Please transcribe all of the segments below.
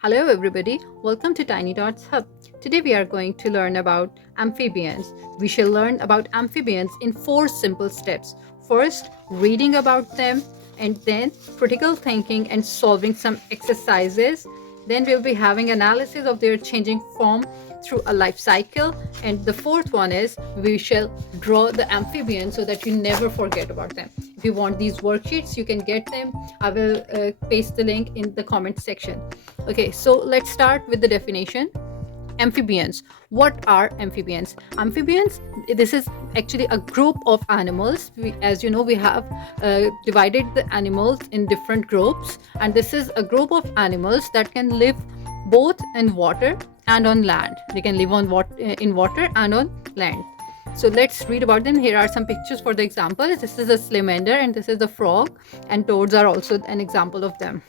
Hello everybody, welcome to Tiny Tots Hub. Today we are going to learn about amphibians. We shall learn about amphibians in 4 simple steps. First, reading about them, and then critical thinking and solving some exercises. Then we'll be having analysis of their changing form through a life cycle. And the fourth one is we shall draw the amphibians so that you never forget about them. If you want these worksheets, you can get them. I will paste the link in the comment section. Okay, so let's start with the definition. Amphibians. What are amphibians? Amphibians, this is actually a group of animals. As you know, we have divided the animals in different groups, and this is a group of animals that can live both in water and on land. They can live in water and on land. So let's read about them. Here are some pictures for the example. This is a salamander and this is a frog, and toads are also an example of them.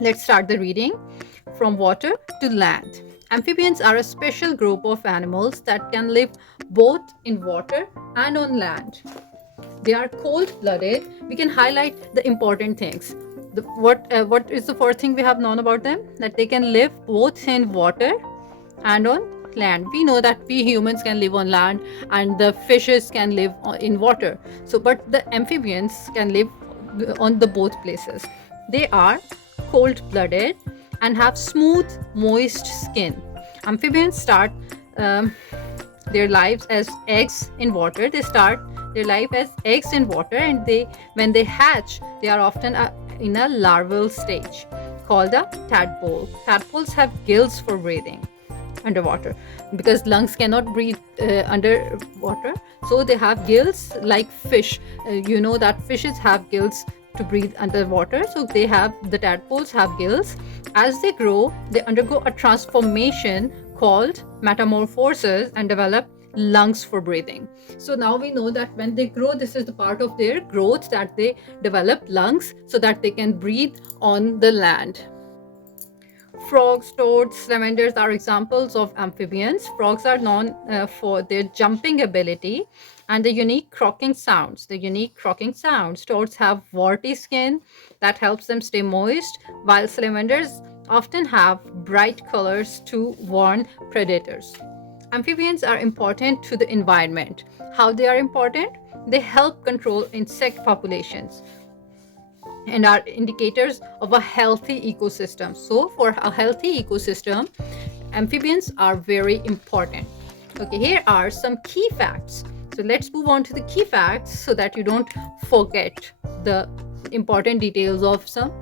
Let's start the reading. From water to land. Amphibians are a special group of animals that can live both in water and on land. They are cold-blooded. We can highlight the important things. What is the first thing we have known about them? That they can live both in water and on land. We know that we humans can live on land and the fishes can live in water. But the amphibians can live on the both places. They are cold-blooded and have smooth, moist skin. Amphibians start their lives as eggs in water. They start their life as eggs in water, and when they hatch, they are often in a larval stage called a tadpole. Tadpoles have gills for breathing underwater because lungs cannot breathe underwater, so they have gills like fish. You know that fishes have gills to breathe underwater, so the tadpoles have gills. As they grow, they undergo a transformation called metamorphosis and develop lungs for breathing. So now we know that when they grow, this is the part of their growth that they develop lungs so that they can breathe on the land. Frogs, toads, salamanders are examples of amphibians. Frogs are known for their jumping ability and the unique croaking sounds. Toads have warty skin that helps them stay moist, while salamanders often have bright colors to warn predators. Amphibians are important to the environment. How they are important? They help control insect populations and are indicators of a healthy ecosystem. So for a healthy ecosystem, amphibians are very important. Okay, here are some key facts. So let's move on to the key facts so that you don't forget the important details of some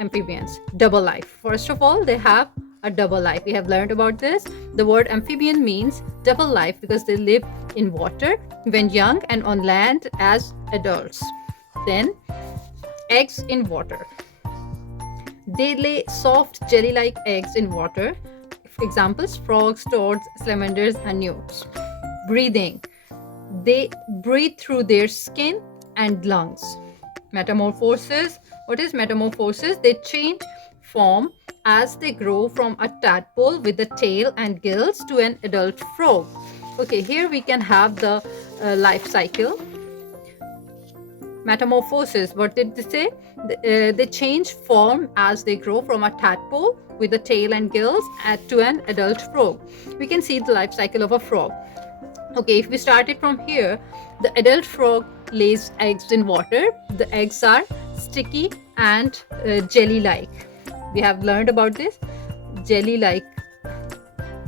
amphibians. Double life. First of all, they have a double life. We have learned about this. The word amphibian means double life because they live in water when young and on land as adults. Then eggs in water. They lay soft jelly-like eggs in water. Examples: frogs, toads, salamanders, and newts. Breathing. They breathe through their skin and lungs. Metamorphosis. What is metamorphosis? They change form as they grow from a tadpole with a tail and gills to an adult frog. Okay, here we can have the life cycle. Metamorphosis, what did they say? They change form as they grow from a tadpole with a tail and gills to an adult frog. We can see the life cycle of a frog. Okay, if we started from here, the adult frog lays eggs in water. The eggs are sticky and jelly-like. We have learned about this jelly-like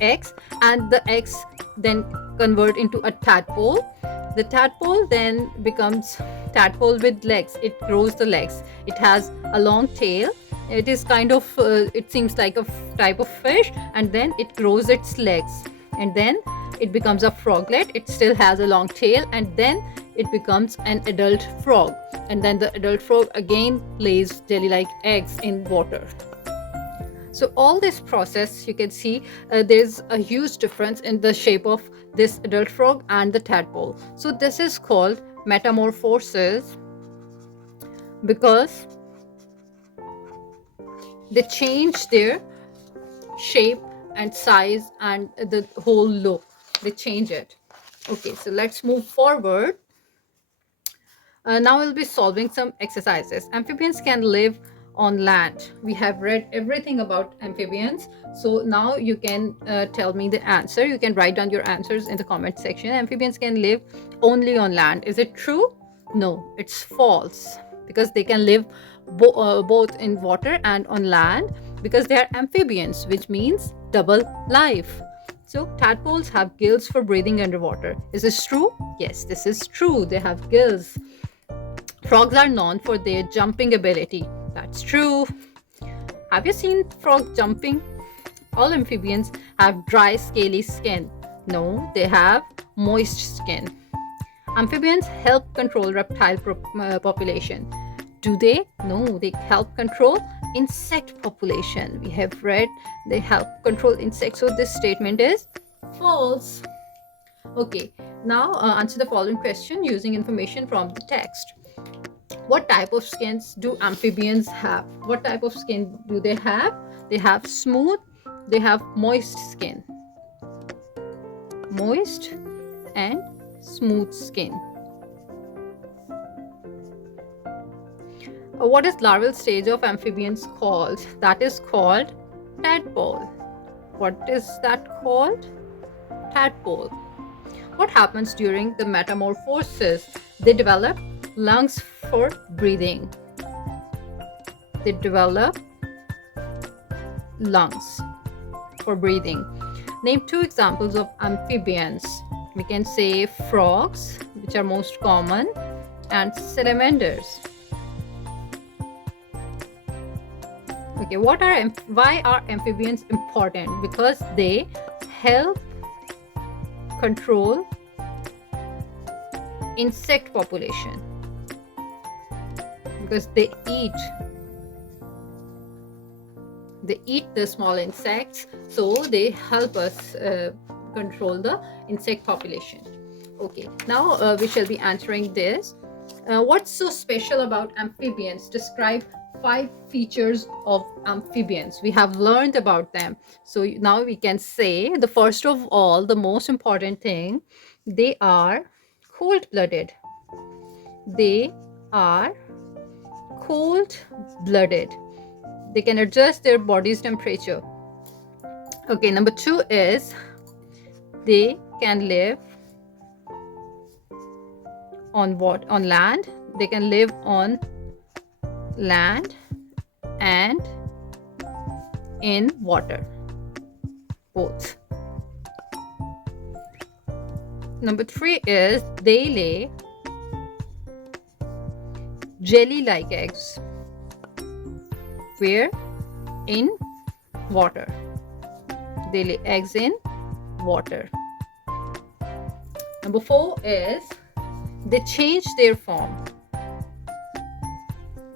eggs, and the eggs then convert into a tadpole. The tadpole then becomes tadpole with legs. It grows the legs. It has a long tail. It is kind of, it seems like a type of fish, and then it grows its legs. And then it becomes a froglet. It still has a long tail, and then it becomes an adult frog. And then the adult frog again lays jelly-like eggs in water. So all this process, you can see there's a huge difference in the shape of this adult frog and the tadpole. So this is called metamorphosis because they change their shape and size and the whole look. They change it. Okay, so let's move forward. Now we'll be solving some exercises. Amphibians can live on land. We have read everything about amphibians. So now you can tell me the answer. You can write down your answers in the comment section. Amphibians can live only on land. Is it true? No, it's false, because they can live both in water and on land, because they are amphibians, which means double life. So tadpoles have gills for breathing underwater. Is this true? Yes, this is true. They have gills. Frogs are known for their jumping ability. That's true. Have you seen frog jumping? All amphibians have dry, scaly skin. No, they have moist skin. Amphibians help control reptile population. Do they? No, they help control insect population. We have read they help control insects. So this statement is false. Okay, now answer the following question using information from the text. What type of skins do amphibians have? What type of skin do they have? They have smooth, they have moist skin. Moist and smooth skin. What is larval stage of amphibians called? That is called tadpole. What is that called? Tadpole. What happens during the metamorphosis? They develop lungs for breathing. They develop lungs for breathing. Name 2 examples of amphibians. We can say frogs, which are most common, and salamanders. Okay, why are amphibians important? Because they help control insect population, because they eat the small insects, so they help us control the insect population. Okay, now we shall be answering this. What's so special about amphibians? Describe 5 features of amphibians. We have learned about them, so now we can say the first of all, the most important thing, they are cold-blooded. They are cold-blooded. They can adjust their body's temperature. Okay, number 2 is they can live on land. They can live on land and in water, both. Number 3 is they lay jelly-like eggs. Where? In water. They lay eggs in water. Number 4 is they change their form.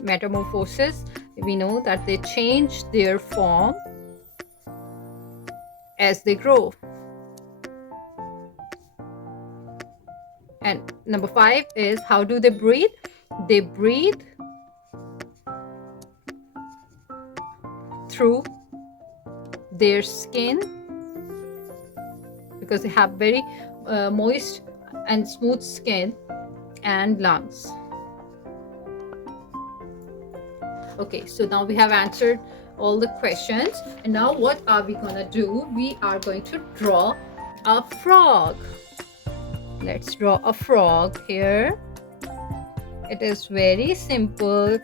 Metamorphosis, we know that they change their form as they grow. And number 5 is how do they breathe? They breathe through their skin, because they have very moist and smooth skin and lungs. Okay, so now we have answered all the questions, and now what are we gonna do? We are going to draw a frog. Let's draw a frog here. It is very simple.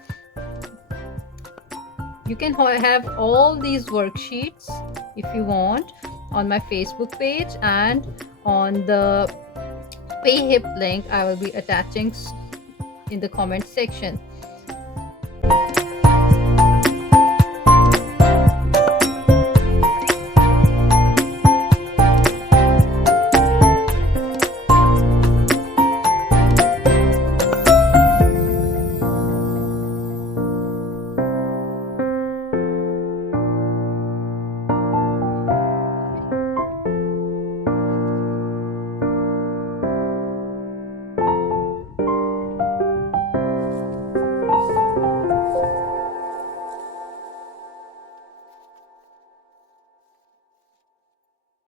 You can have all these worksheets if you want on my Facebook page, and on the PayHip link I will be attaching in the comment section.